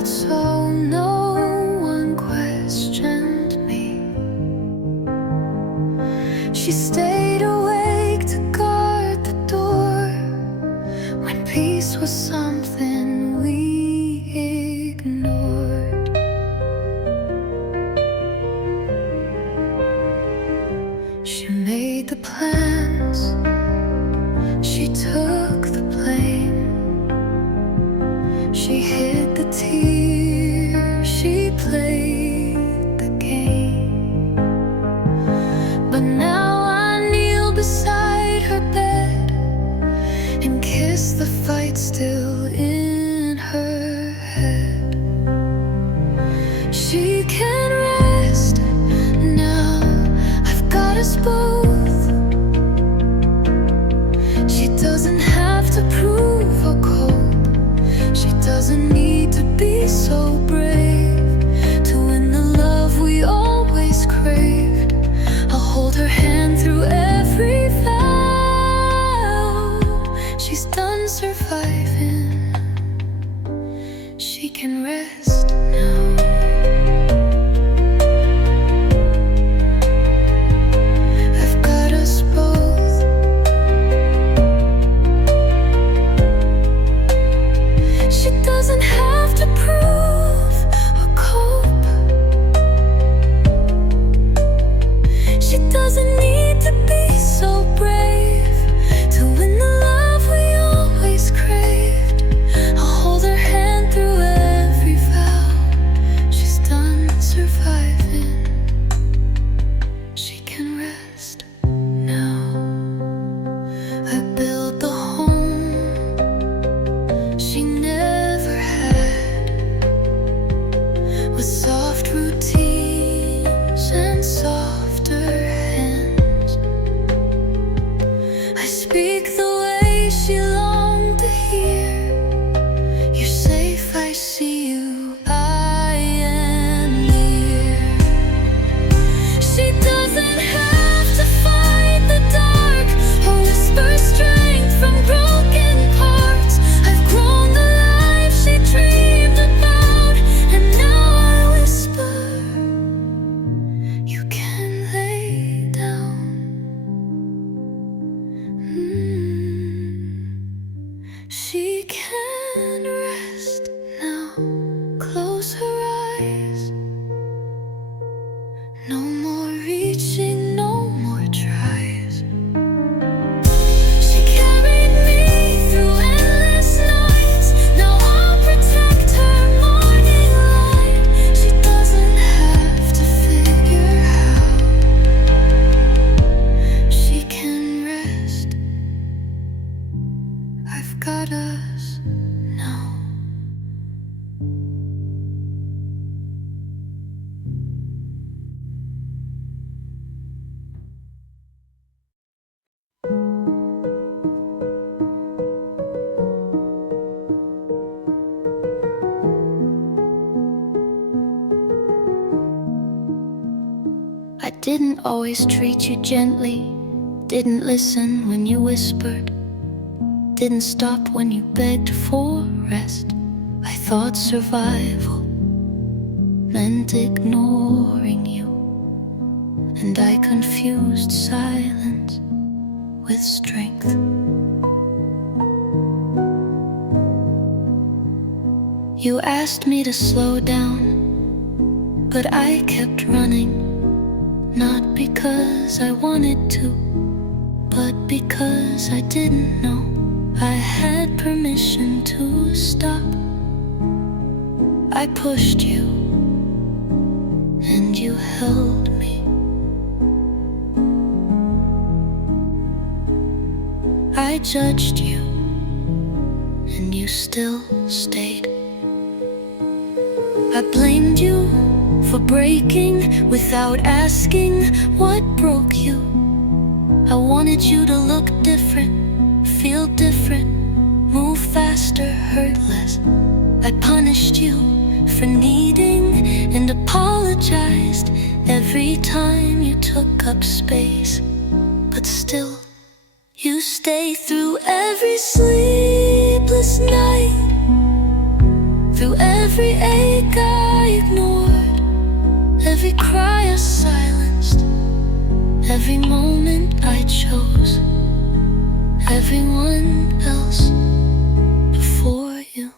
out so no one questioned me. She stayed awake to guard the door when peace was something we ignored. She made the plans, she took the blame. She hid the tears, she played the game. But now I kneel beside her bed and kiss the fight still in her head. She can rest now, I've got us both. She doesn't have to prove or cope. She doesn't need to be so brave to win the love we always craved. I'll hold her hand through every vow. She's done surviving, she can rest now. I've got us both. She doesn't have to prove or cope. She doesn't need to be so brave to win the love we always craved. I'll hold her hand through every vow. She's done surviving, she can rest now. I built the home she never had, with soft routines and softer hands. I speak the way she longed to hear. You're safe, I see you, I am near. She doesn't have to fight the dark or whisper strength from broken parts. I've grown the life she dreamed about, and now I whisper, you can lay down. She can rest now. Close her eyes. No more reaching, no more tries. She carried me through endless nights. Now I'll protect her morning light. She doesn't have to figure out. She can rest. I've got us now. I didn't always treat you gently, didn't listen when you whispered, didn't stop when you begged for rest. I thought survival meant ignoring you, and I confused silence with strength. You asked me to slow down, but I kept running. Not because I wanted to, but because I didn't know I had permission to stop. I pushed you, and you held me. I judged you, and you still stayed. I blamed you for breaking without asking what broke you. I wanted you to look different, feel different, move faster, hurt less. I punished you for needing and apologized every time you took up space. But still, you stay through every sleepless night, through every ache I ignored, every cry I silenced, every moment I chose everyone else before you.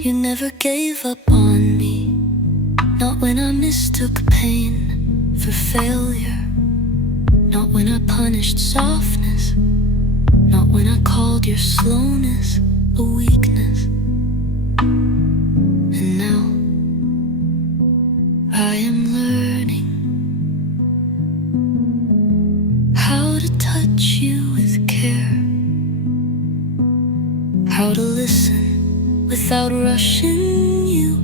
You never gave up on me, not when I mistook pain for failure, not when I punished softness, not when I called your slowness a weakness. And now I am learning how to touch you with care, how to listen without rushing you,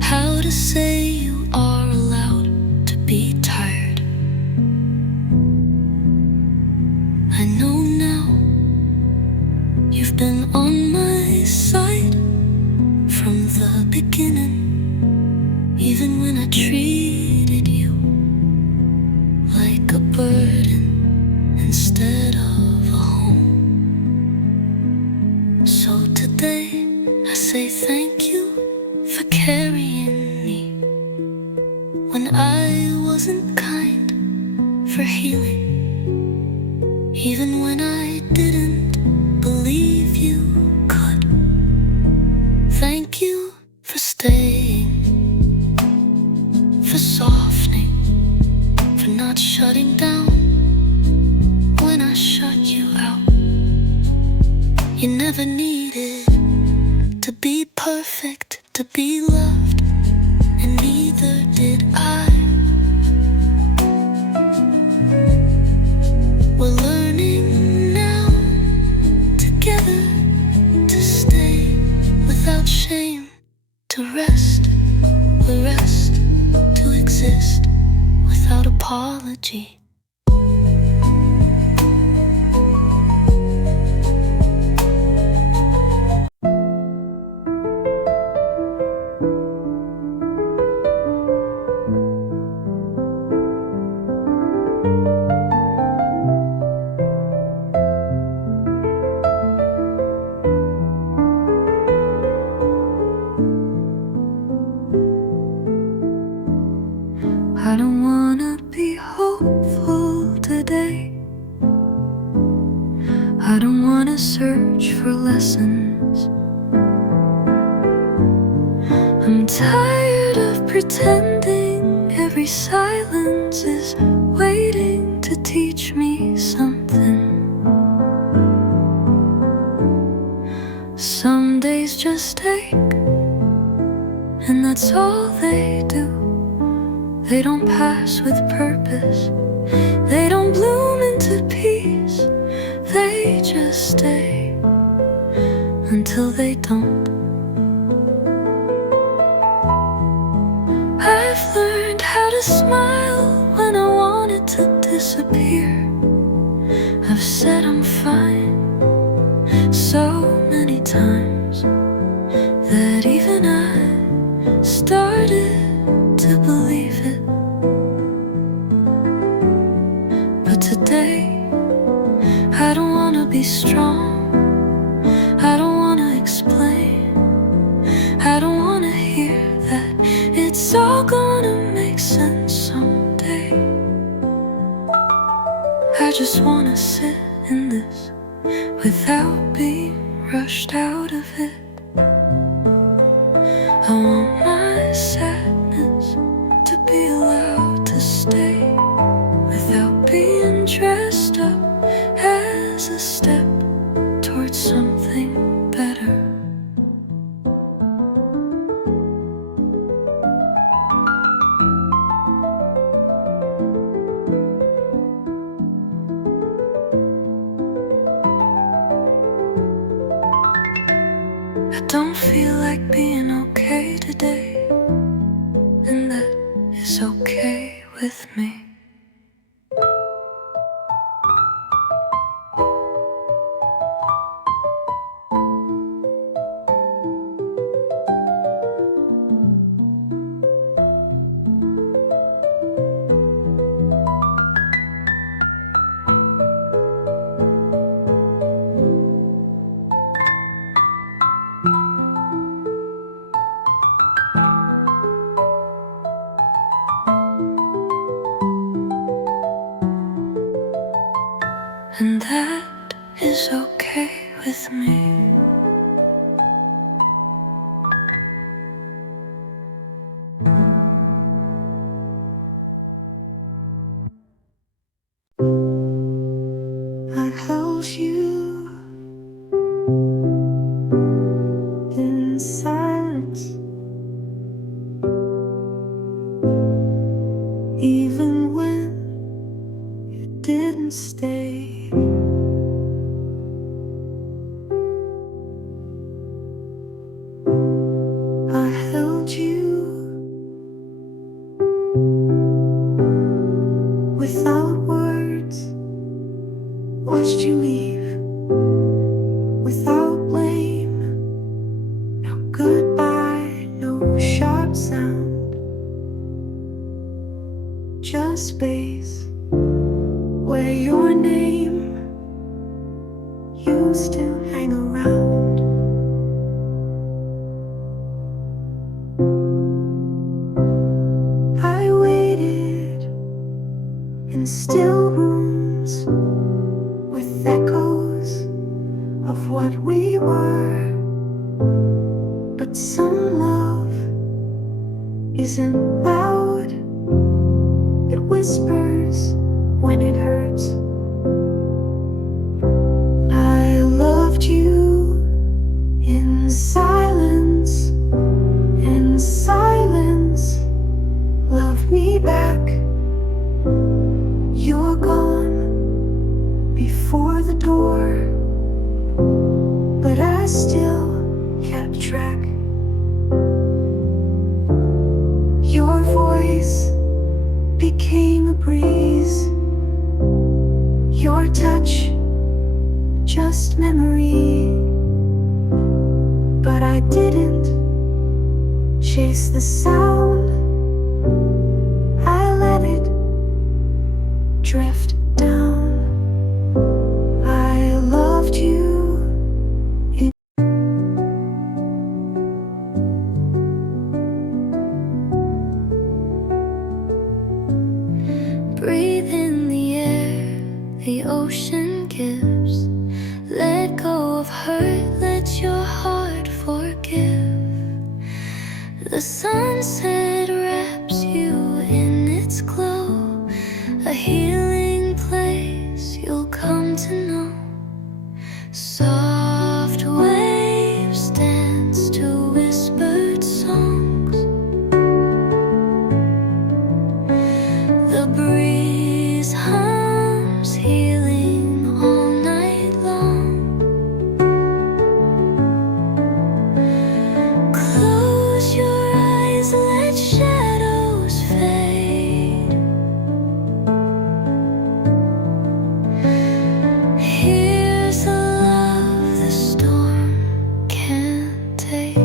how to say you are allowed to be tired. I know now you've been on my side from the beginning, even when I treated you like a burden instead of a home. So today I say thank you for carrying me when I wasn't kind, for healing even when I didn't believe you could. Thank you for staying, for softening, for not shutting down when I shut you out. You never needed to be perfect, to be loved, and neither did I. We're learning now together to stay without shame, to rest, to exist without apology. I don't wanna be hopeful today. I don't wanna search for lessons. I'm tired of pretending every silence is waiting to teach me something. Some days just ache, and that's all they do. They don't pass with purpose, they don't bloom into peace. They just stay until they don't. I've learned how to smile when I wanted to disappear. I've said I'm fine so many times that even I started to believe it. But today I don't wanna be strong, I don't wanna explain, I don't wanna hear that it's all gonna make sense someday. I just wanna sit in this without being rushed out of it. I want my sadness to be allowed to stay without being dressed up as a step towards something better. I don't feel like being okay today, and that is okay with me. and that is okay with me. I held you in silence, even when you didn't stay. I held you without words, watched you leave without blame. No goodbye, no sharp sound, just space where your name used to hang around. I waited in still rooms with echoes of what we were, but some love isn't loud, it whispers when it hurts. I loved you in silence, and silence loved me back. You're gone before the door, but I still kept track. Your voice became a breeze, your touch just memory. But I didn't chase the sound, I let it drift down. I loved you in breathe in the air the ocean gives. Let go of hurt, let your heart forgive. The sunset wraps you in its glow, a healing place you'll come to know. Soft waves dance to whispered songs. The breeze hums healing all night long. Close your eyes, let shadows fade. Here's a love the storm can't take.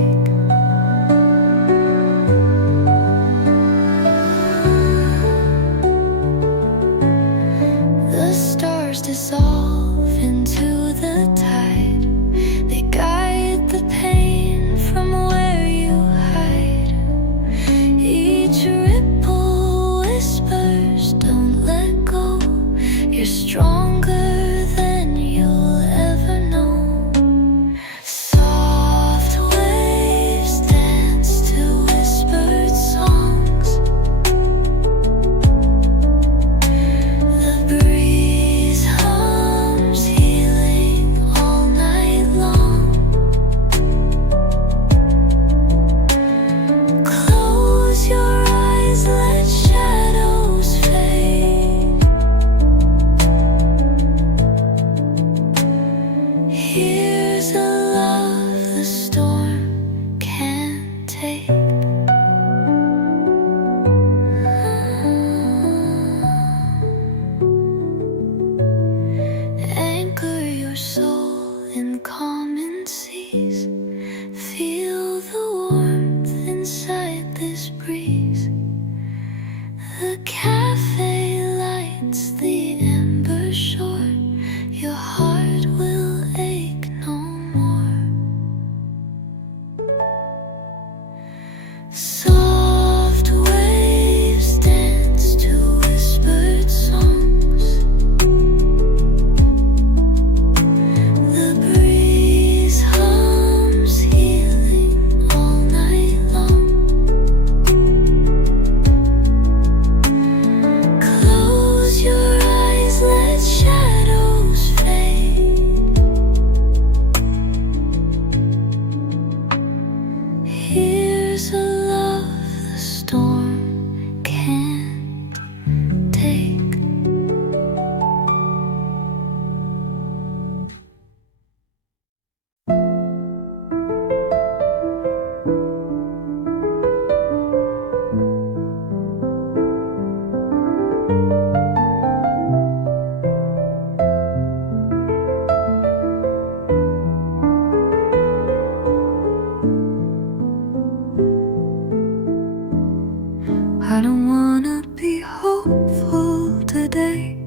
today.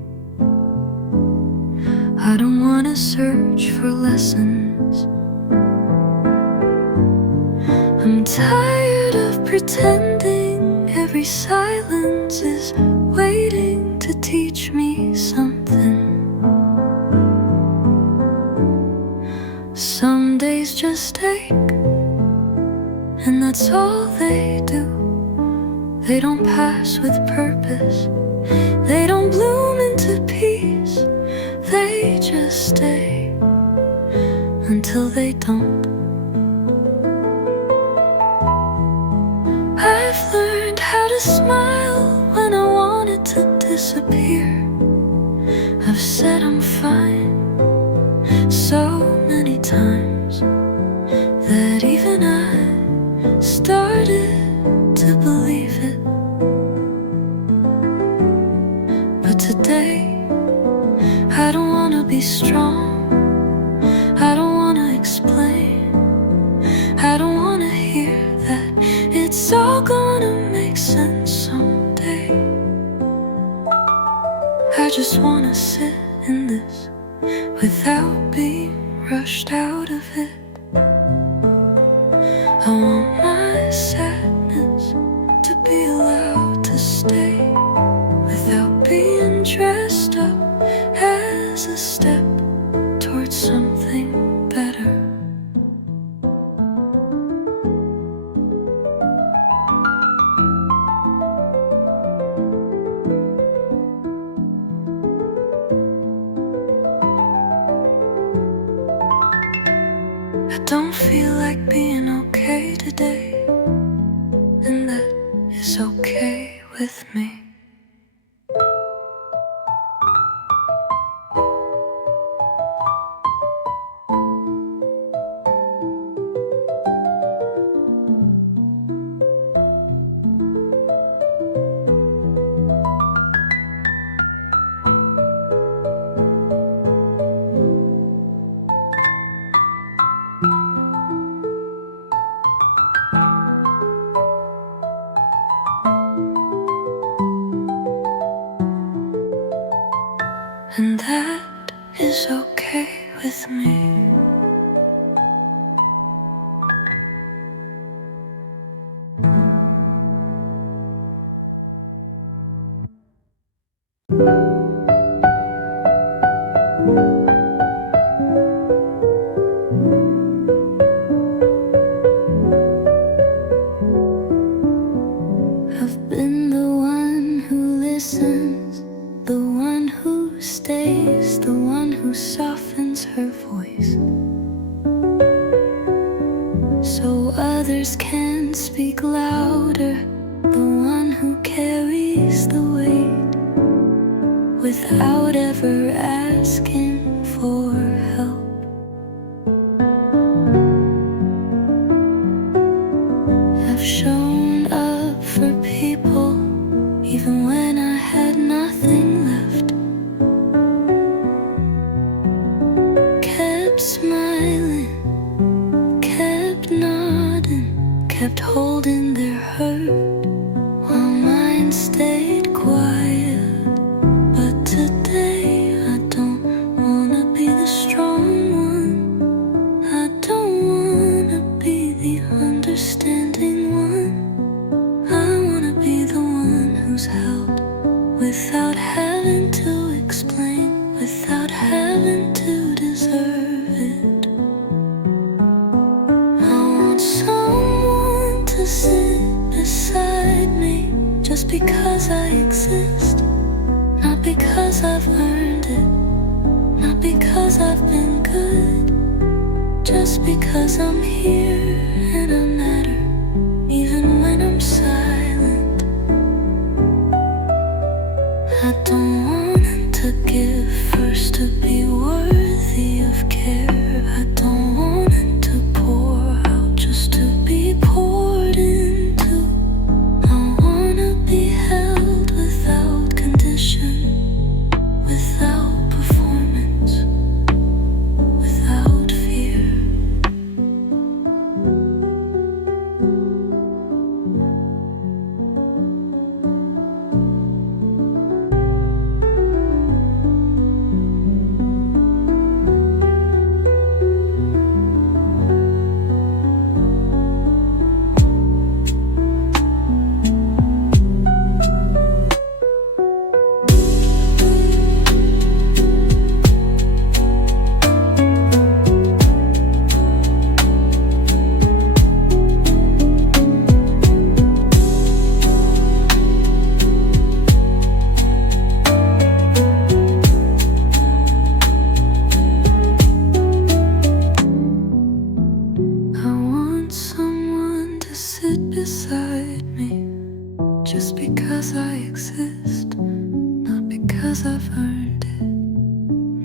I don't wanna search for lessons. I'm tired of pretending every silence is waiting to teach me something. Some days just ache, and that's all they do. They don't pass with purpose, they don't bloom into peace. They just stay until they don't. I've learned how to smile when I wanted to disappear. I've said I'm fine so many times that even I started to believe it. But today I don't wanna be strong, I don't wanna explain, I don't wanna hear that it's all gonna make sense someday. I just wanna sit in this without being rushed out of it. I want my sadness to be allowed to stay without being dressed up as a step towards something better. I don't feel like being okay today, and that is okay with me. And that is okay with me. I've been the one who listens, the one who stays, the one who softens her voice, so others can speak louder, the one who carries the weight without ever asking for help. I've shown up for people even when I had nothing left. Kept smiling, kept nodding, kept holding their hurt while mine stayed quiet. But today I don't wanna be the strong one, I don't wanna be the understanding one. I wanna be the one who's held without having to explain, without having to deserve it. I want someone to sit beside me just because I exist, not because I've earned it, not because I've been good, just because I'm here and I matter, even when I'm silent. I don't want to give first to be worthy of care. I don't want to pour out just to be poured into. I wanna be held without condition, without performance, without fear. because I've earned it,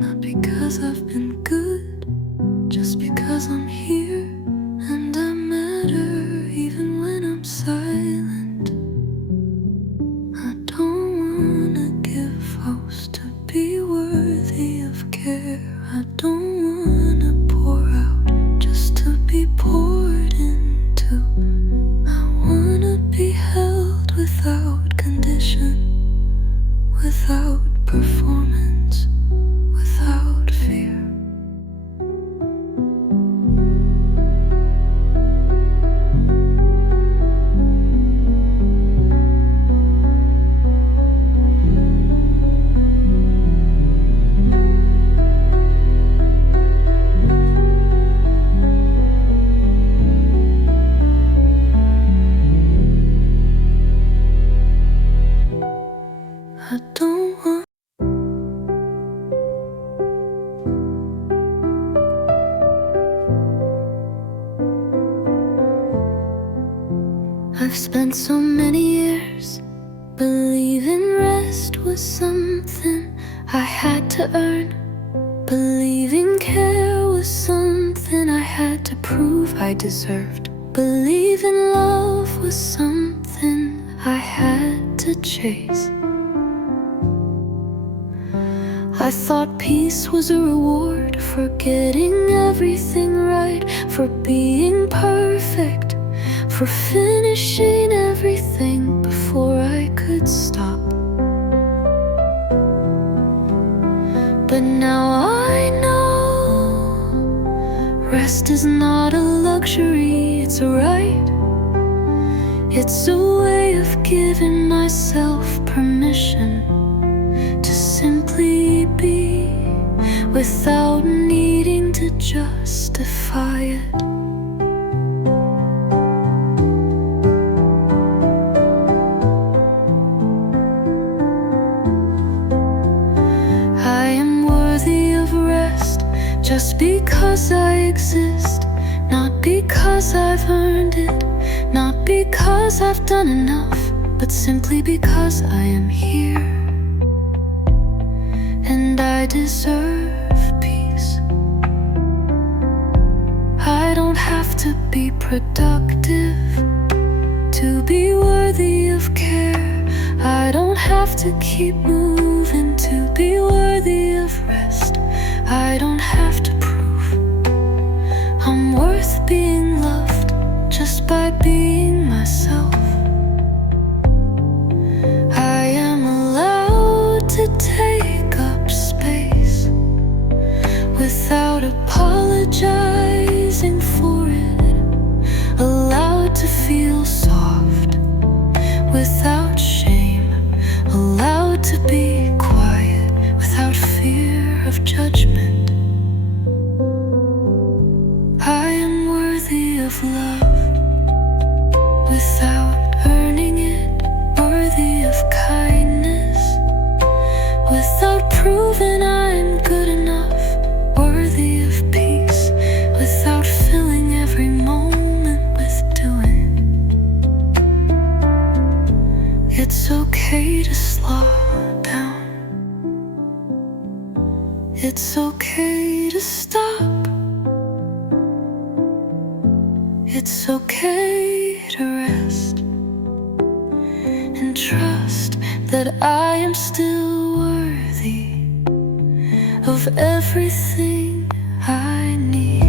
not because I've been good, just because I'm here and I matter even when I'm silent. I don't wanna give vows to be worthy of care. I don't wanna pour out just to be poured into. I wanna be held without condition, without performance, without fear. I don't want I've spent so many years believing rest was something I had to earn, believing care was something I had to prove I deserved, believing love was something I had to chase. I thought peace was a reward for getting everything right, for being perfect, for finishing everything before I could stop. But now I know rest is not a luxury, it's a right. It's a way of giving myself permission to simply be without needing to justify it. I am worthy of rest just because I exist, not because I've earned it, not because I've done enough, but simply because I am here. And I deserve peace. I don't have to be productive to be worthy of care. I don't have to keep moving to be worthy of rest. I don't have to prove I'm worth being loved just by being myself. I am allowed to take up space without apologizing for it, allowed to feel soft without shame, allowed to be quiet without fear of judgment. I am worthy of love without earning it, worthy of kindness without proving I'm good enough, worthy of peace without filling every moment with doing. It's okay to slow down. It's okay to stop. It's okay to rest and trust that I am still worthy of everything I need.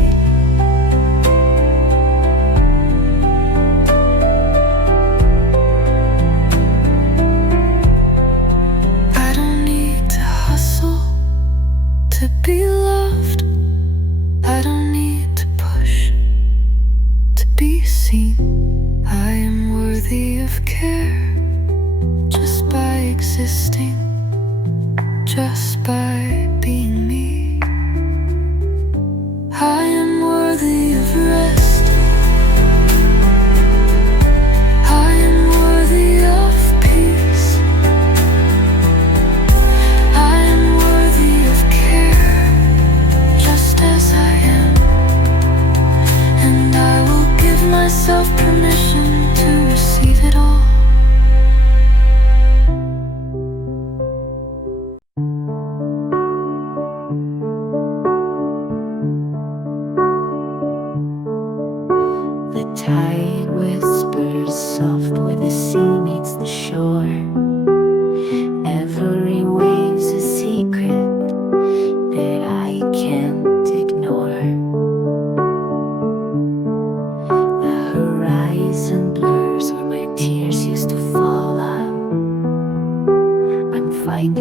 I don't need to hustle to be loved. I don't need to push to be seen. I am worthy of care just by existing, just by being me. I am worthy of rest. I am worthy of peace. I am worthy of care just as I am. And I will give myself permission to receive it all.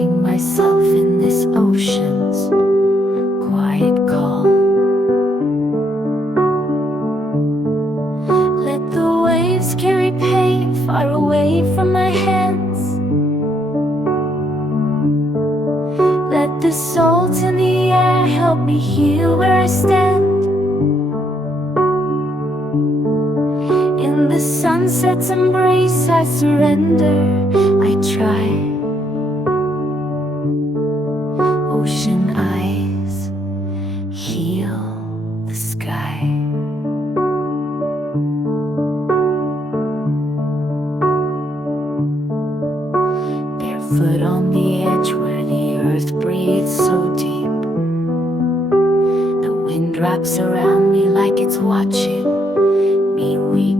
finding myself in this ocean's quiet call. Let the waves carry pain far away from my hands. Let the salt in the air help me heal where I stand. In the sunset's embrace I surrender, I try. Ocean eyes heal the sky. Barefoot on the edge where the earth breathes so deep. The wind wraps around me like it's watching me weep.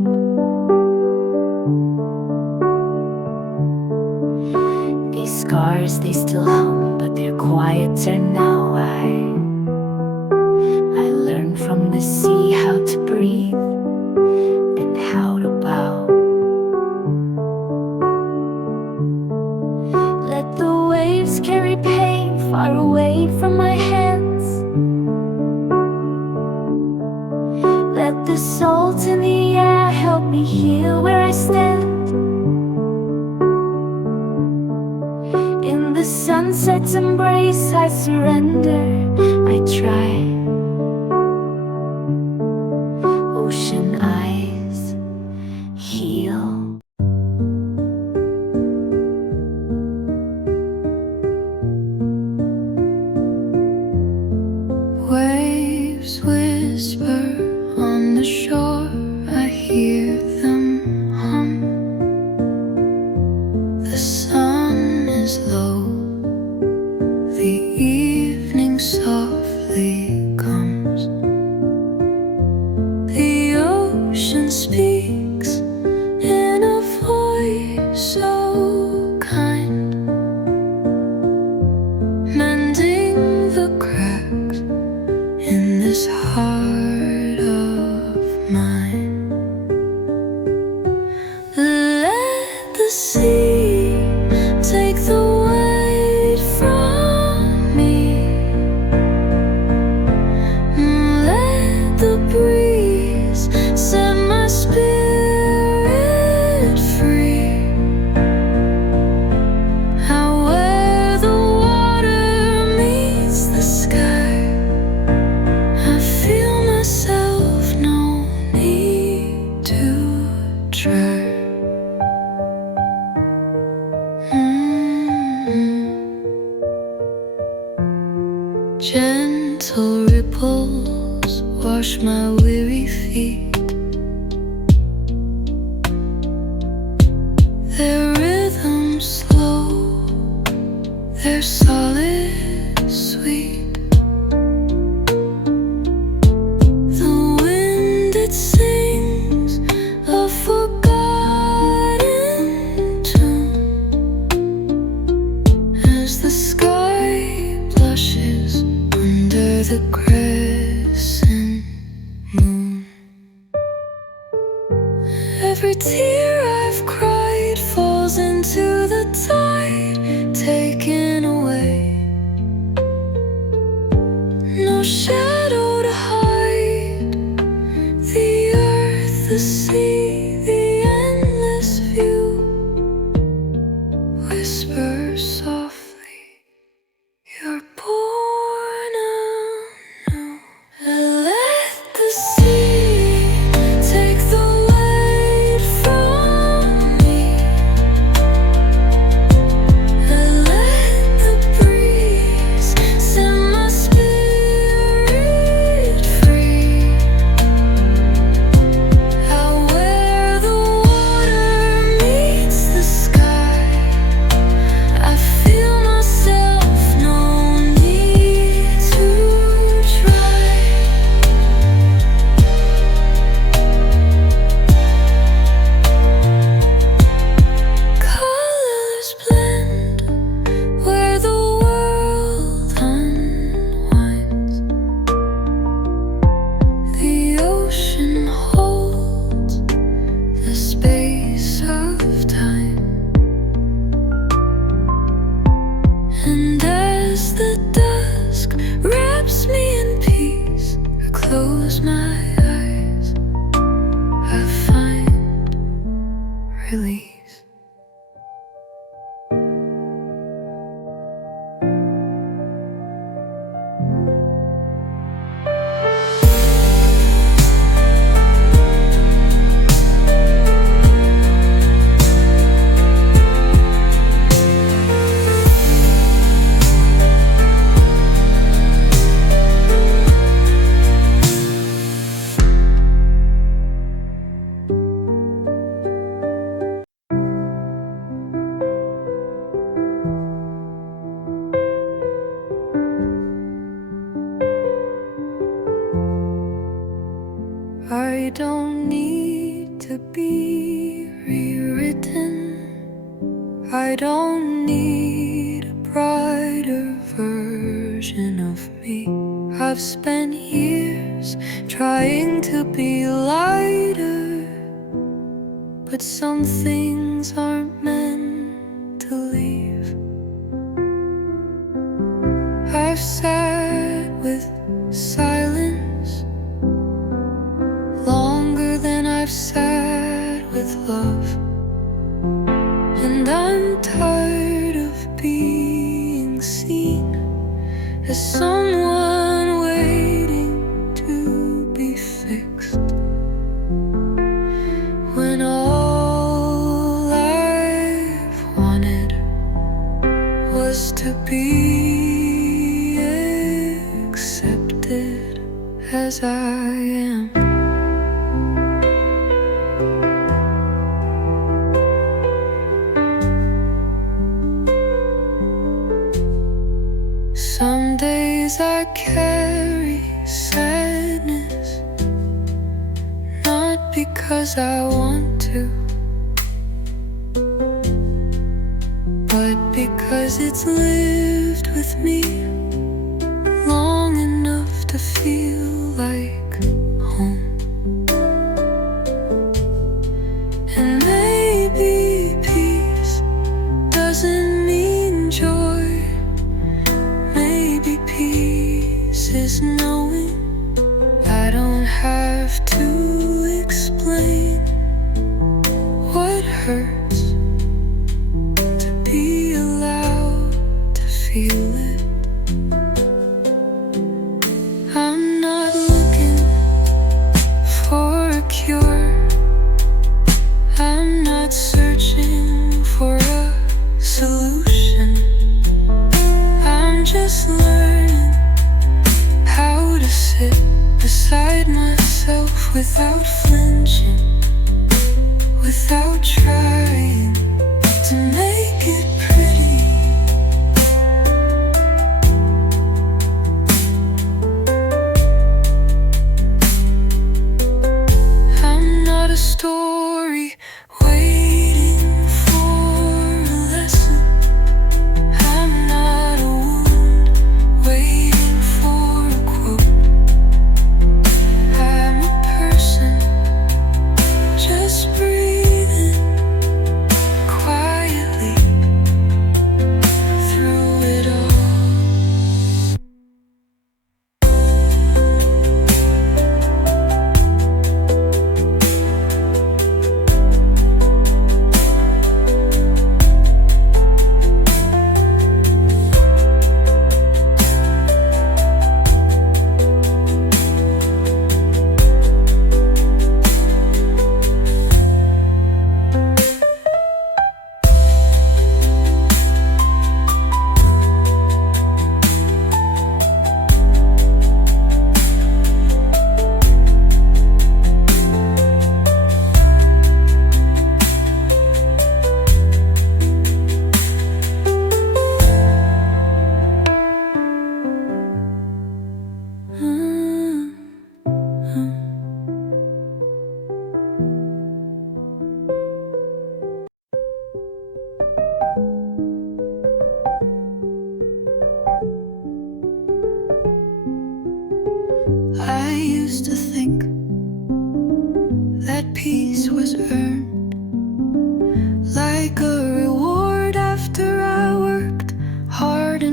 These scars, they still hum, but they're quieter now. I learned from the sea how to breathe and how to bow. Let the waves carry pain far away from my hands. Let the salt in the air help me heal where I stand. In the sunset's embrace I surrender, I try. Ocean eyes heal. Waves whisper on the shore, I hear them hum. The sun is low, the evening softly comes. The ocean speaks in a voice so kind, mending the cracks in this heart of mine. Let the sea take the weight from me. Let the breeze set my spirit free. Out where the water meets the sky, I feel myself, no need to try. Gentle ripples wash my weary feet. Their rhythm slow, their solid sweet. The wind it sings a forgotten tune as the sky blushes under the crescent moon. Every tear I've cried falls into the tide, taken away. No shadow to hide. The earth, the sea, the endless view whisper softly, you're born anew. And as the dusk wraps me in peace, I close my eyes, I find release. I don't need to be rewritten. I don't need a brighter version of me. I've spent years trying to be lighter, but some things aren't meant to leave. I've sat with silence longer than I've sat with love, and I'm tired of being seen as someone waiting to be fixed, when all I've wanted was to be accepted as I am. Some days I carry sadness, not because I want to, but because it's lived with me long enough to feel like home. And maybe peace doesn't mean joy. Maybe peace is knowing I don't have to explain what hurts, to be allowed to feel it. I'm not looking for a cure. I'm not searching for a solution. I'm just learning how to sit beside myself without flinching, without trying to make it pretty. I'm not a story waiting for a lesson. I'm not a wound waiting for a quote. I'm a person just breathing quietly through it all. I used to think that peace was earned, like a reward after I worked hard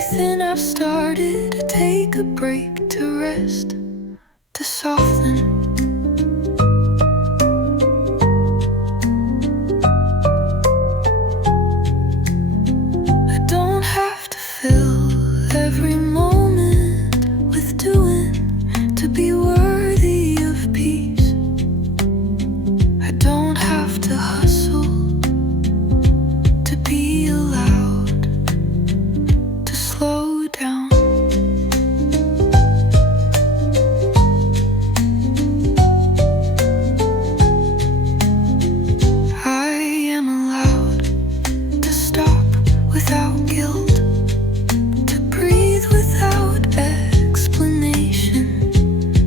everything I've started. To take a break, to rest, to soften. I don't have to fill every moment with doing to be worthy of peace. I don't have to hustle to be allowed to slow down. I am allowed to stop without guilt, to breathe without explanation,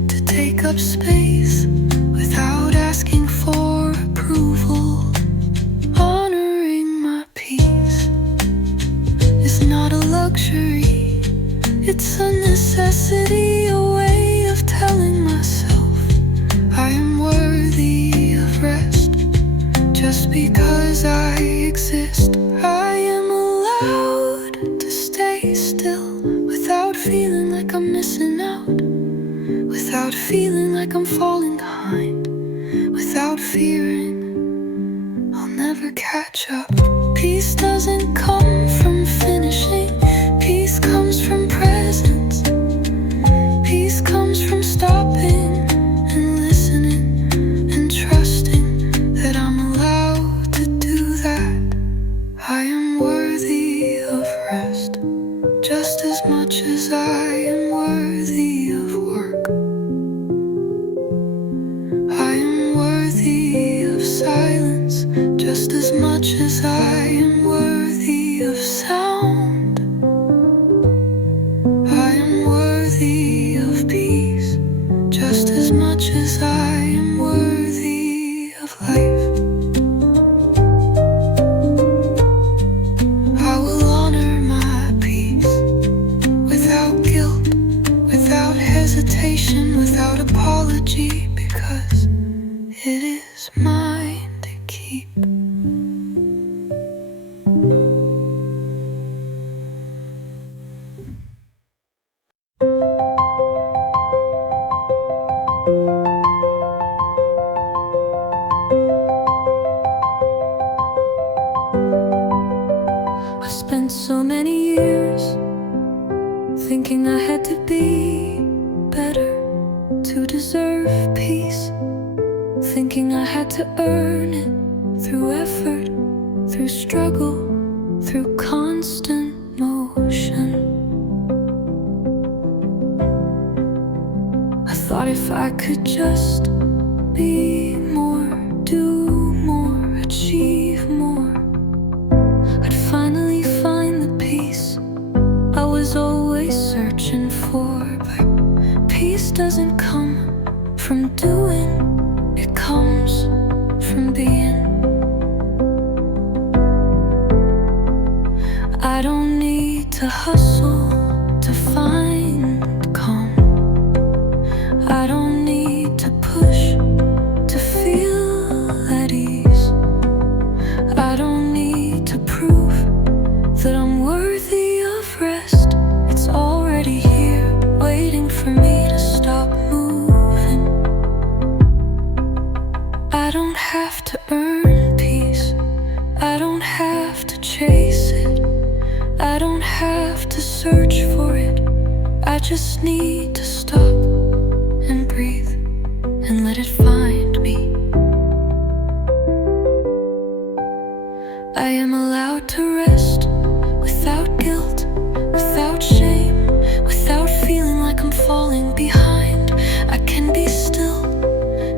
to take up space without asking for approval. Honoring my peace is not a luxury, it's a necessity, a way of telling myself I am worthy of rest. Just because I exist, I am allowed to stay still without feeling like I'm missing out, without feeling like I'm falling behind, without fearing I'll never catch up. Peace doesn't come from finishing, peace comes from presence. Peace comes from stopping and listening and trusting that I'm allowed to do that. I am worthy of rest, just as much as I am worthy of work. I am worthy of silence, just as much as I am worthy of sound. I am worthy of peace, just as much as I am worthy of life. I will honor my peace without guilt, without hesitation, without apology, because it is mine to keep. I spent so many years thinking I had to be better to deserve peace, thinking I had to earn it through effort, through struggle, through constant motion. I thought if I could just be more, do more, achieve more, I'd finally find the peace I was always searching for. But peace doesn't come from doing, it comes from being. I don't need to hustle to find calm. I don't need to push to feel at ease. I don't need to prove that I'm worthy of rest. It's already here, waiting for me to stop moving. I don't have to earn peace, I don't have to chase it, I don't have to search for it. I just need to stop and breathe and let it find me. I am allowed to rest without guilt, without shame, without feeling like I'm falling behind. I can be still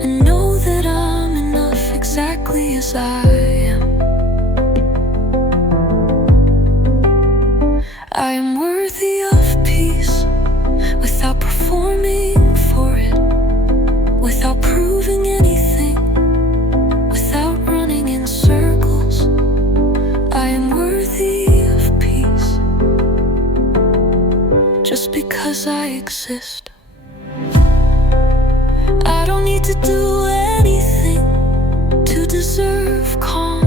and know that I'm enough exactly as I am. I am worthy of peace without performing for it, without proving anything, without running in circles. I am worthy of peace just because I exist. I don't need to do anything to deserve calm.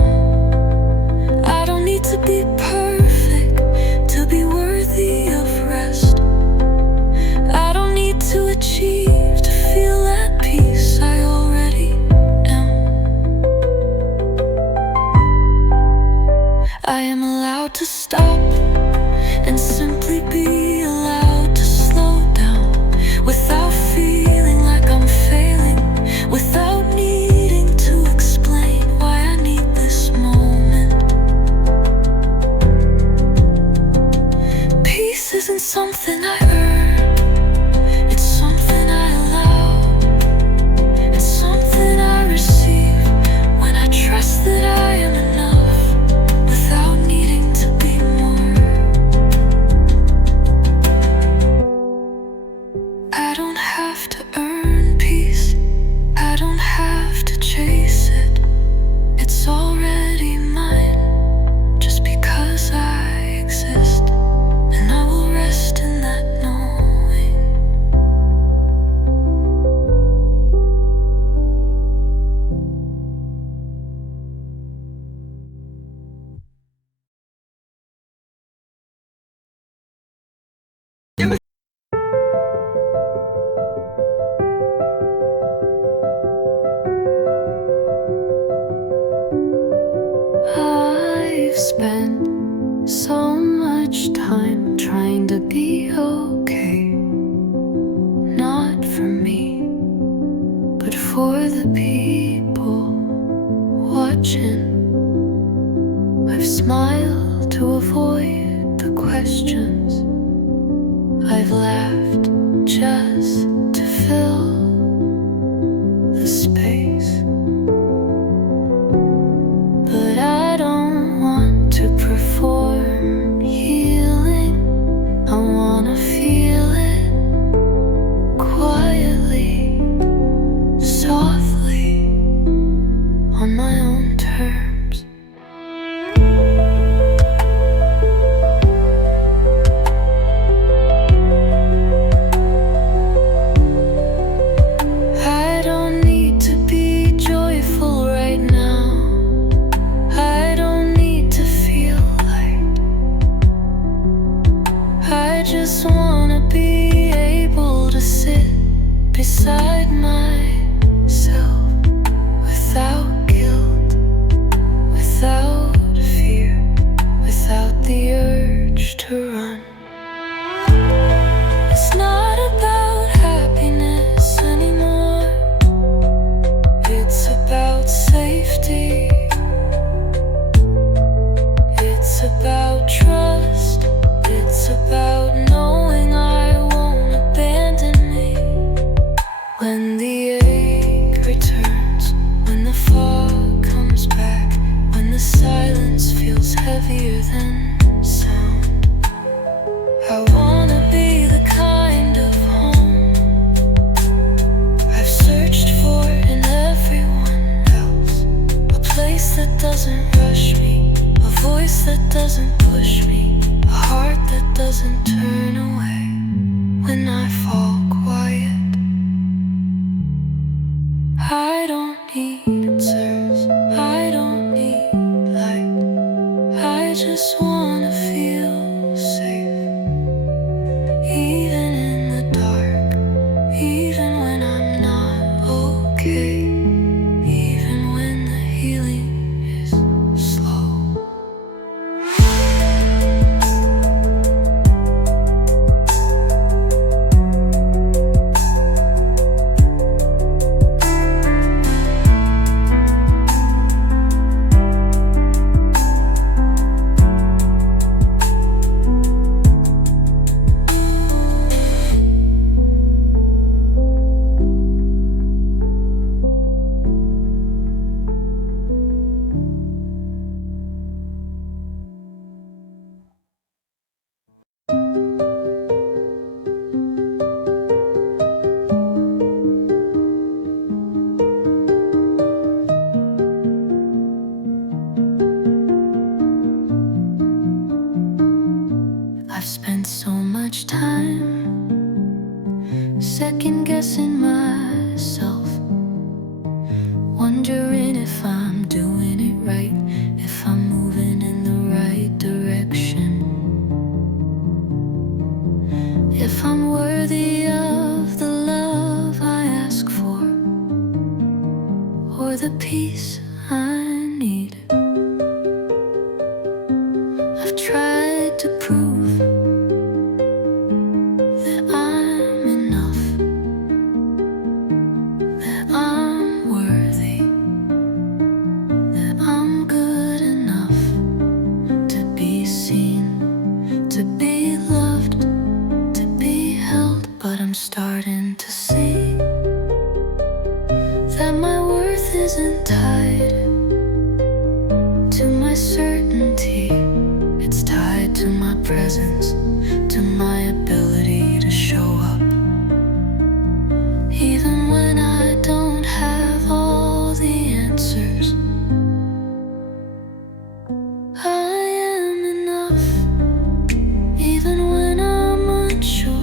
I don't need to be perfect to be worthy something I earn, it's something I allow, it's something I receive when I trust that I am enough without needing to be more. I don't have to earn peace, I don't have to chase it, it's already mine just because I exist, and I will rest in that knowing. I've spent so much time trying to be okay, not for me, but for the people watching. I've smiled to avoid the questions, I've laughed just to fill the space. But I don't want to perform healing, I wanna feel it quietly, softly, on my own terms. I don't need to be joyful right now, I don't need to feel light, I just wanna be able to sit beside myself without guilt, without fear, without the urge to run. It's not about happiness anymore, it's about safety, it's about trust, it's about knowing I won't abandon me. When the ache returns, when the fog comes back, when the silence feels heavier than sound, I wanna be the kind of home I've searched for in everyone else, a place that doesn't rush me, a voice that doesn't push me, a heart that doesn't turn away when I fall quiet. I don't need answers, I don't need light, I just wanna feel safe, even in the dark, even when I'm not okay, even when the healing is slow. I've spent so much time second guessing myself, wondering if I'm doing it right, if I'm moving in the right direction, if I'm worthy of the love I ask for, or the peace I need. I've tried to prove that I'm enough, that I'm worthy, that I'm good enough to be seen, to be loved, starting to see that my worth isn't tied to my certainty. It's tied to my presence, to my ability to show up. Even when I don't have all the answers, I am enough. Even when I'm unsure,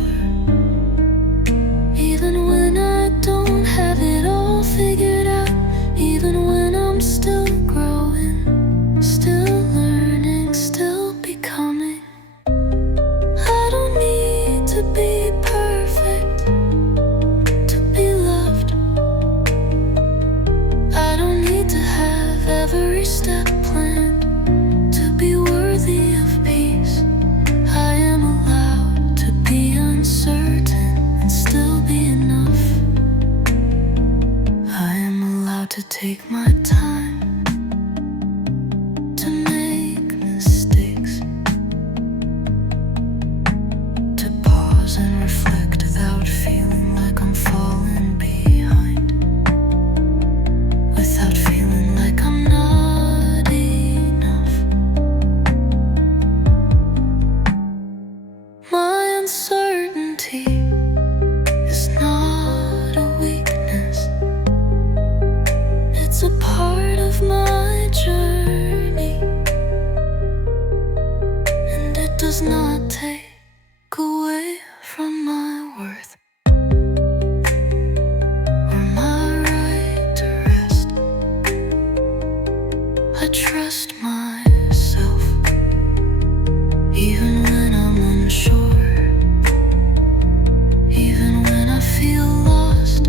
even when I don't have it all figured out, even when I'm still growing, still learning, still becoming. I don't need to be perfect to be loved. I don't need to have every step planned to be worthy of peace. I am allowed to be uncertain and still be enough. I am allowed to take my time to make mistakes, to pause and reflect without feeling like I'm falling behind, without feeling like I'm not enough. My uncertainty is not a weakness. It's a part of my journey, and it does not take away from my worth or my right to rest. I trust myself, even when I'm unsure, even when I feel lost,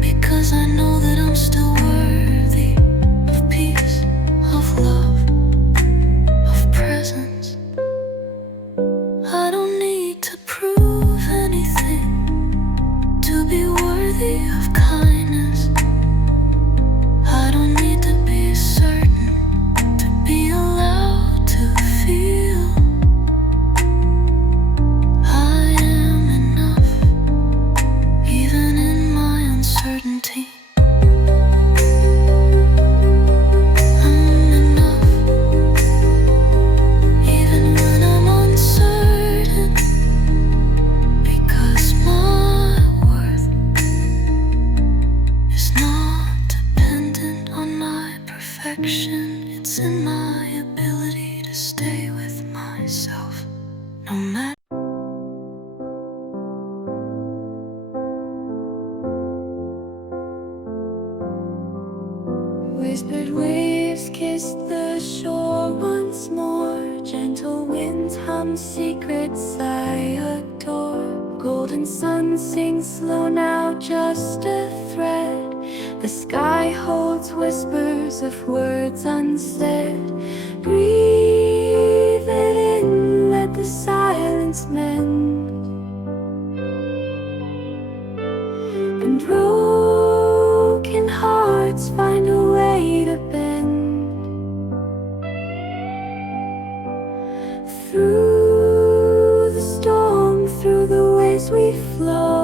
because I know that I'm still worthy of peace, of love, of presence. I don't need to prove anything to be worthy of kindness. I don't need to be certain to be allowed to feel. I am enough, even in my uncertainty. I'm enough, even when I'm uncertain, because my worth is not dependent on my perfection. It's in my ability to stay with myself, no matter. Whispered waves kiss the shore once more. Gentle winds hum secrets I adore. Golden sun sings slow now, just a thread. The sky holds whispers of words unsaid. Breathe it in, let the silence mend. And broken hearts find a way to bend. Through the storm, through the waves we flow.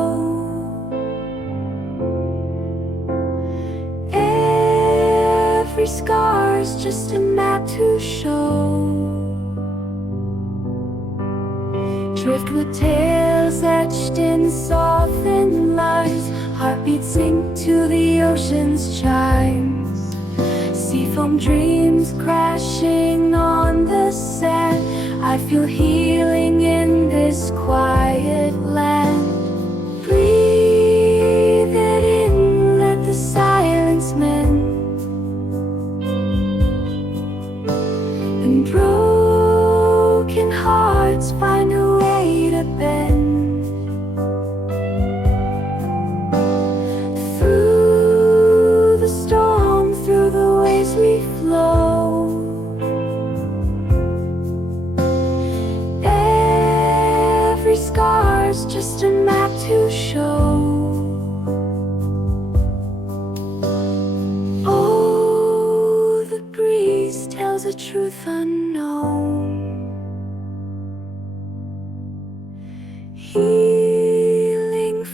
Every scar's just a map to show. Driftwood tales etched in softened lines. Heartbeats sink to the ocean's chimes. Seafoam dreams crashing on the sand. I feel healing in this quiet land. Breathe it in, let the silence mend. And broken hearts find a way to bend. Through the storm, through the waves we flow. Every scar's just a map to show. Oh, the breeze tells a truth unknown. Healing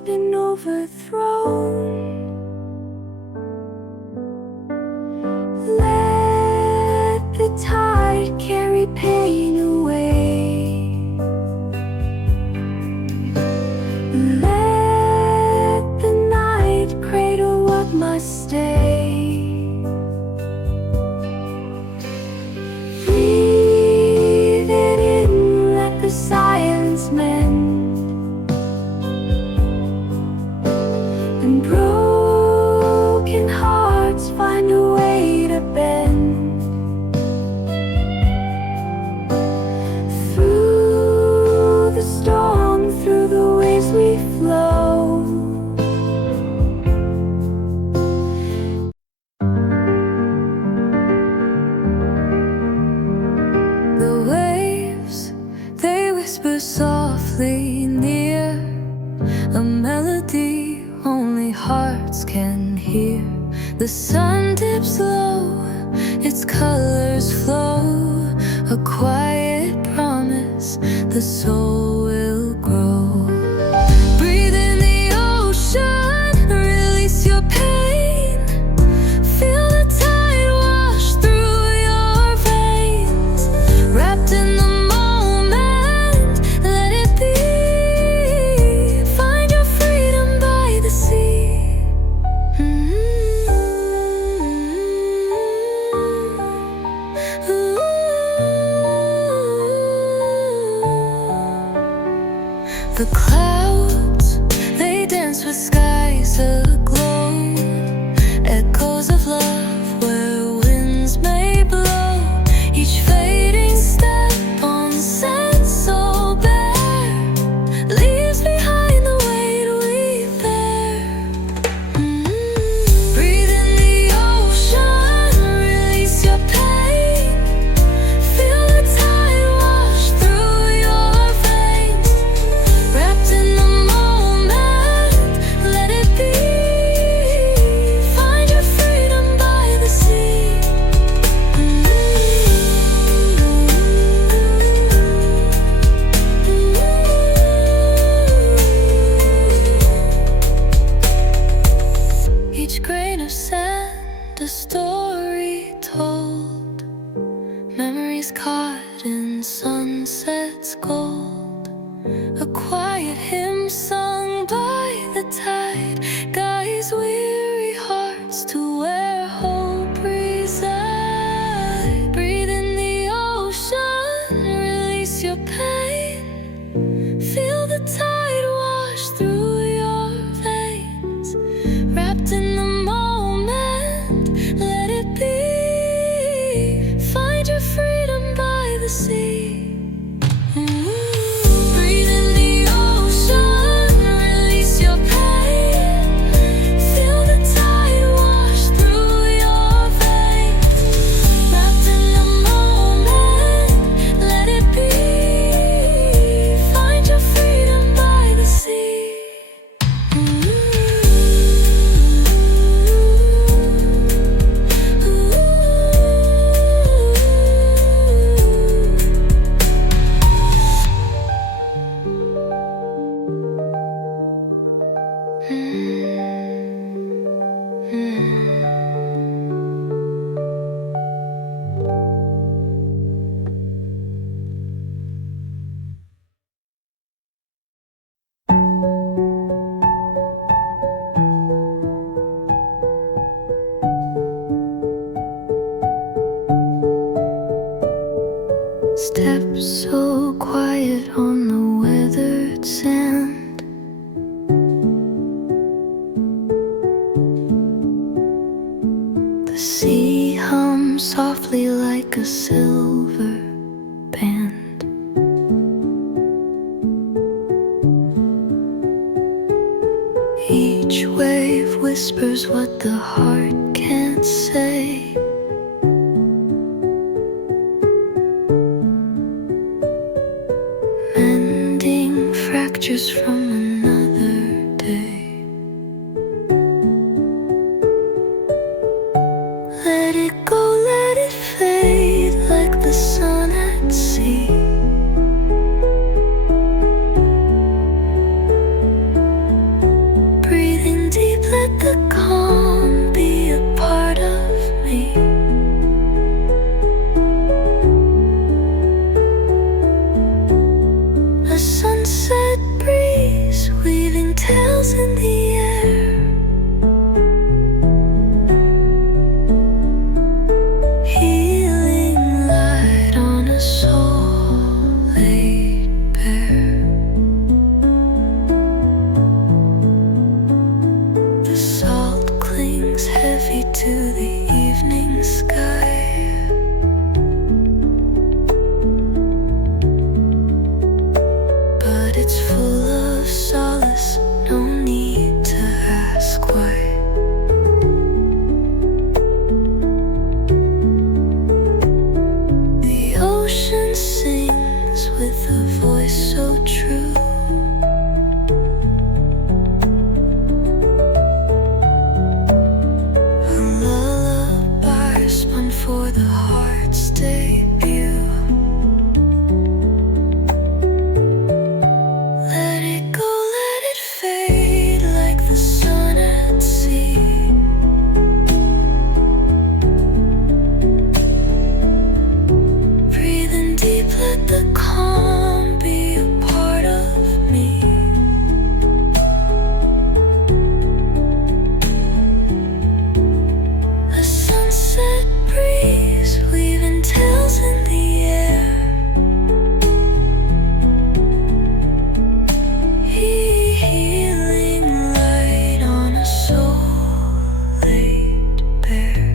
has been overthrown. Let the tide carry pain away. Let the night cradle what must stay. Breathe it in, let the silence mend. And broken hearts find a way to bend. Through the storm, through the waves we flow. The waves, they whisper softly near, a melody only hearts can hear. The sun dips low, its colors flow, a quiet promise the soul will grow. Breathe in the ocean, release your pain. Feel the tide wash through your veins. Wrapped in the moment, let it be. Find your freedom by the sea. The clouds, they dance with skies aglow. Echoes of love where winds may blow. Each fading step on sand so bare leaves behind the weight we bear. Breathe in the ocean, release your pain. Feel the tide wash through your veins. Wrapped in the moment, let it be. Find your freedom by the sea. Each grain of sand, a story told. Memories caught in sunset's gold. A quiet hymn sung by the tide guides weary hearts to where hope resides. Breathe in the ocean, release your pain. Feel the tide wash through your veins. Wrapped in the moment, let it be. Find your freedom by the sea. Breathe in the ocean, release your pain. Feel the tide wash through your veins. Wrapped in the moment, let it be. Find your freedom by the sea. Steps so quiet on the weathered sand. The sea hums softly like a silver band. Each wave whispers what the heart can't say. Mending fractures from another day. Let it go, let it fade like the sun at sea. it's full of solace, no need to ask why. The ocean sings with a voice so true. A lullaby spun for the heart's debut. Let it go, let it fade like the sun at sea. Breathing deep, let the calm be a part of me. A sunset breeze weaving tales in the air. Healing light on a soul laid bare.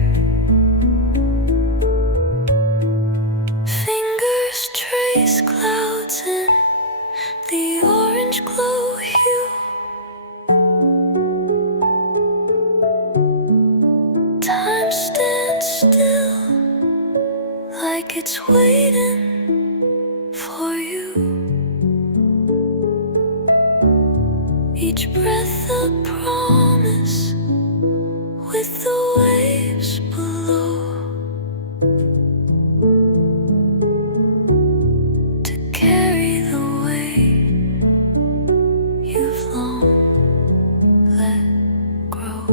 Fingers trace clouds in the orange glow hue. Time stands still like it's waiting for you. Each breath a promise with the waves below to carry the weight you've long let grow.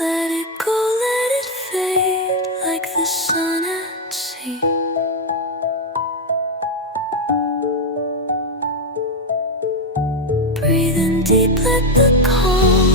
Let it go, let it fade like the sun at sea. Breathing deep, let the calm